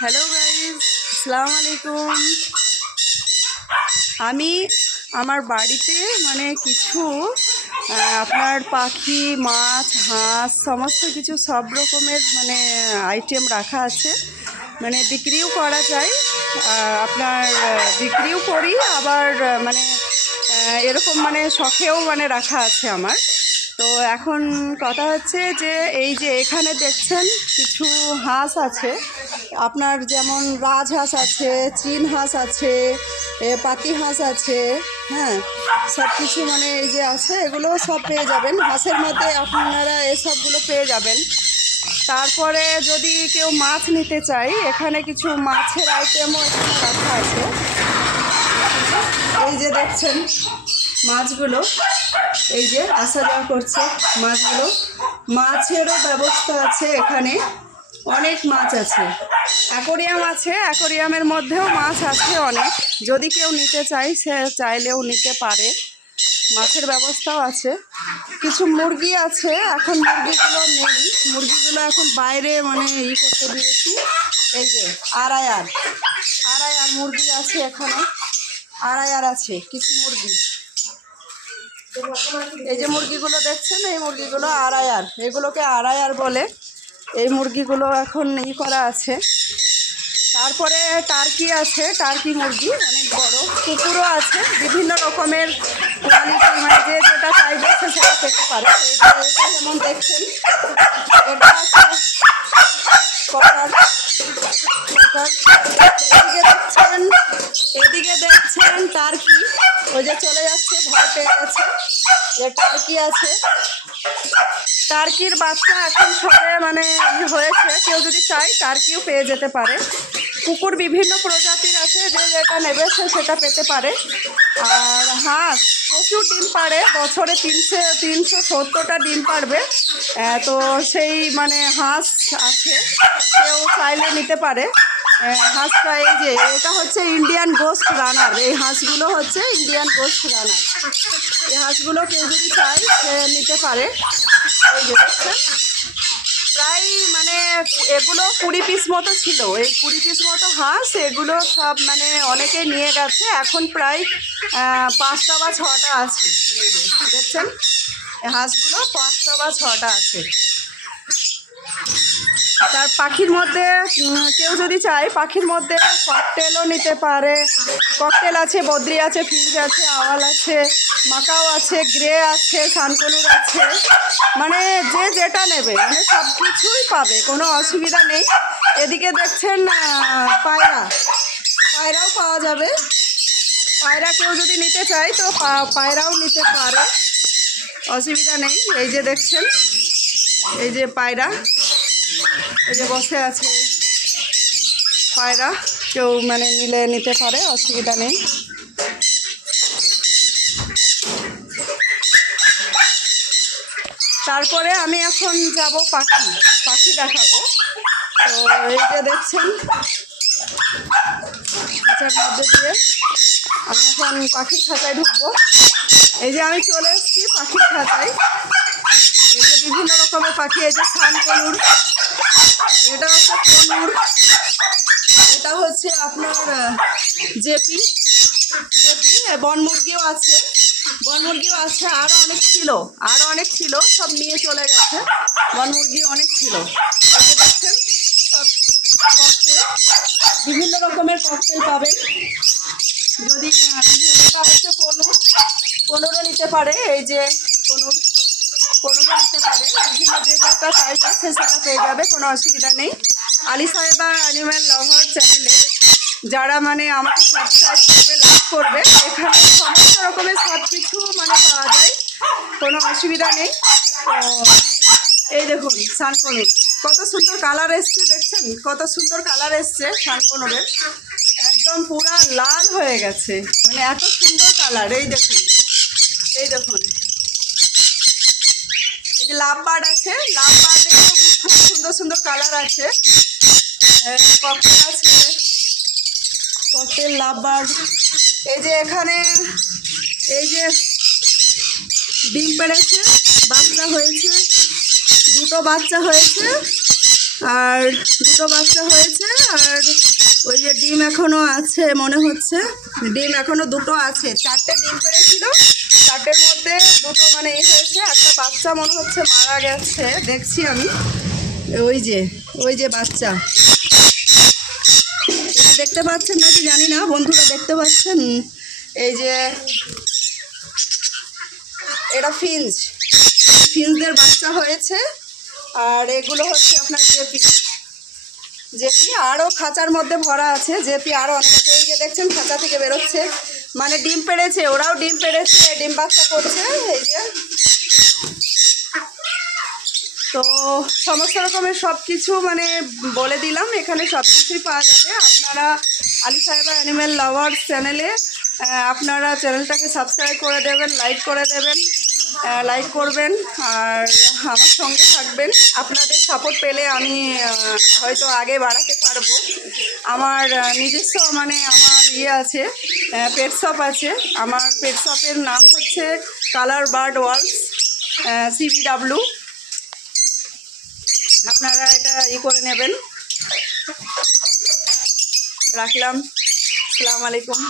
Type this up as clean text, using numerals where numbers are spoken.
Hello guys, আসসালামু আলাইকুম। আমি আমার বাড়িতে কিছু আপনার পাখি, মাছ, হাঁস সমস্ত কিছু সব রকমের আইটেম রাখা আছে। বিক্রিও করা যায়, আপনার বিক্রিও করি, আবার এরকম শখেও রাখা আছে আমার। তো এখন কথা হচ্ছে যে এই যে এখানে দেখছেন কিছু হাঁস আছে, আপনার যেমন রাজহাঁস আছে, চীন হাঁস আছে, পাতি হাঁস আছে, হ্যাঁ, সব কিছু এই যে আছে, এগুলো সব পেয়ে যাবেন। হাঁসের মধ্যে আপনারা এসবগুলো পেয়ে যাবেন। তারপরে যদি কেউ মাছ নিতে চাই, এখানে কিছু মাছের আইটেমও এখানে রাখা আছে। এই যে দেখছেন মাছগুলো, এই যে আসা যাওয়া করছে মাছগুলো। মাছেরও ব্যবস্থা আছে এখানে, অনেক মাছ আছে। অ্যাকোরিয়াম আছে, অ্যাকোরিয়ামের মধ্যেও মাছ আছে অনেক। যদি কেউ নিতে চাই সে চাইলেও নিতে পারে। মাছের ব্যবস্থাও আছে। কিছু মুরগি আছে, এখন মুরগিগুলো নেই, মুরগিগুলো এখন বাইরে করতে দিয়েছি। এই যে আড়াইয়ার মুরগি আছে এখানে, আড়াইয়ার আছে কিছু মুরগি। এই যে মুরগিগুলো দেখছেন, এই মুরগিগুলো আড়াইয়ার, এগুলোকে আড়াইয়ার বলে। এই মুরগিগুলো এখন করা আছে। তারপরে টার্কি আছে, টার্কি মুরগি অনেক বড়। কুকুরও আছে, বিভিন্ন রকমের কোয়ালিটি, যে যেটা চাইবে সে সেটা পেতে পারে। এটা যেমন দেখছেন, এটা আছে এদিকে দেখছেন টার্কি, ওই যে চলে যাচ্ছে, ভয় পেয়ে গেছে। যে টার্কি আছে, টার্কির বাচ্চা এখন সবে হয়েছে। কেউ যদি চায় টার্কিও পেয়ে যেতে পারে। কুকুর বিভিন্ন প্রজাতির আছে, যে যেটা নেবে সে সেটা পেতে পারে। আর হাঁস প্রচুর ডিম পাড়ে, বছরে 370টা ডিম পাড়বে। তো সেই হাঁস আছে, কেউ চাইলে নিতে পারে। হাঁসটা এই যে এটা হচ্ছে ইন্ডিয়ান গোস্ট রানার। এই হাঁসগুলো হচ্ছে ইন্ডিয়ান গোস্ট রানার। এই হাঁসগুলো কেউ যদি চায় সে নিতে পারে। এই যে দেখছেন, প্রায় এগুলো 20 পিস মতো ছিল। এই 20 পিস মতো হাঁস, এগুলো সব অনেকে নিয়ে গেছে। এখন প্রায় 5টা বা 6টা আছে। দেখছেন এই হাঁসগুলো 5টা বা 6টা আছে। তার পাখির মধ্যে কেউ যদি চায়, পাখির মধ্যে ককটেলও নিতে পারে। ককটেল আছে, বদ্রি আছে, ফিঞ্চ আছে, আওয়াল আছে, মাকাও আছে, গ্রে আছে, সানকনুর আছে। যে যেটা নেবে সব কিছুই পাবে, কোনো অসুবিধা নেই। এদিকে দেখছেন পায়রাও পাওয়া যাবে। পায়রা কেউ যদি নিতে চায় তো পায়রাও নিতে পারে, অসুবিধা নেই। এই যে দেখছেন, এই যে পায়রা, এই যে বসে আছে পায়রা, কেউ নিলে নিতে পারে, অসুবিধা নেই। তারপরে আমি এখন যাব পাখি দেখাবো। তো এই যে দেখছেন খাঁচার মধ্যে দিয়ে আমি এখন পাখির খাঁচায় ঢুকবো। এই যে আমি চলে এসেছি পাখির খাঁচায়। এই যে বিভিন্ন রকমের পাখি, এই যে সানকনুর, এটা হচ্ছে কনুর, এটা হচ্ছে আপনার জেপি, বন মুরগিও আছে, আরও অনেক ছিল, সব নিয়ে চলে গেছে। বন মুরগি অনেক ছিল। দেখছেন সব ককটেল, বিভিন্ন রকমের ককটেল পাবেন। যদি এটা হচ্ছে কনুরও নিতে পারে। এই যে কনুরও নিতে পারে, বিভিন্ন যে যেটা চাইবে সে সেটা পেয়ে যাবে, কোনো অসুবিধা নেই। আলী সাহেবা অ্যানিম্যাল লাভার চ্যানেলে যারা আমাকে সাবস্ক্রাইব করবে, লাইক করবে, এখানে সমস্ত রকমের সব কিছু পাওয়া যায়, কোনো অসুবিধা নেই। তো এই দেখুন সানকনুর, কত সুন্দর কালার এসছে, দেখছেন কত সুন্দর কালার এসছে সানকনুরের, একদম পুরা লাল হয়ে গেছে, এত সুন্দর কালার। এই দেখুন এই যে লাভ বার্ড আছে, লাভ বার্ডেরও খুব সুন্দর সুন্দর কালার আছে। ককটেল আছে, ককটেল, লাভ বার্ড। এই যে এখানে এই যে ডিম পেড়েছে, বাচ্চা হয়েছে, দুটো বাচ্চা হয়েছে, আর ওই যে ডিম এখনো আছে মনে হচ্ছে, ডিম এখনো দুটো আছে, 4টে ডিম পেড়েছিল, 4টের মধ্যে দুটো মানে হয়েছে, একটা বাচ্চা মনে হচ্ছে মারা গেছে দেখছি আমি। ওই যে বাচ্চা, এটা দেখতে পাচ্ছেন নাকি জানি না বন্ধুরা, দেখতে পাচ্ছেন? এই যে এটা ফিঞ্চদের বাচ্চা হয়েছে। আর এগুলো হচ্ছে আপনার জেপি আরও খাঁচার মধ্যে ভরা আছে, জেপি আরও অনেক আছে। এই যে দেখছেন খাঁচা থেকে বেরোচ্ছে, মানে ডিম পেড়েছে, ওরাও ডিম পেড়েছে, ডিম বাচ্চা করছে। এই যে তো সমস্ত রকমের সব কিছু মানে বলে দিলাম, এখানে সব কিছুই পাওয়া যাবে। আপনারা আলী সাহেবা অ্যানিম্যাল লাভার্স চ্যানেলে আপনারা চ্যানেলটাকে সাবস্ক্রাইব করে দেবেন, লাইক করে দেবেন, লাইক করবেন আর আমার সঙ্গে থাকবেন। আপনাদের সাপোর্ট পেলে আমি হয়তো আগে বাড়াতে পারবো। আমার নিজস্ব মানে আমার আছে, পেট শপ আছে। আমার পেট শপের নাম হচ্ছে কালার বার্ড ওয়ার্ল্ড CBW। আপনারা এটা করে নেবেন। রাখলাম, আসসালামু আলাইকুম।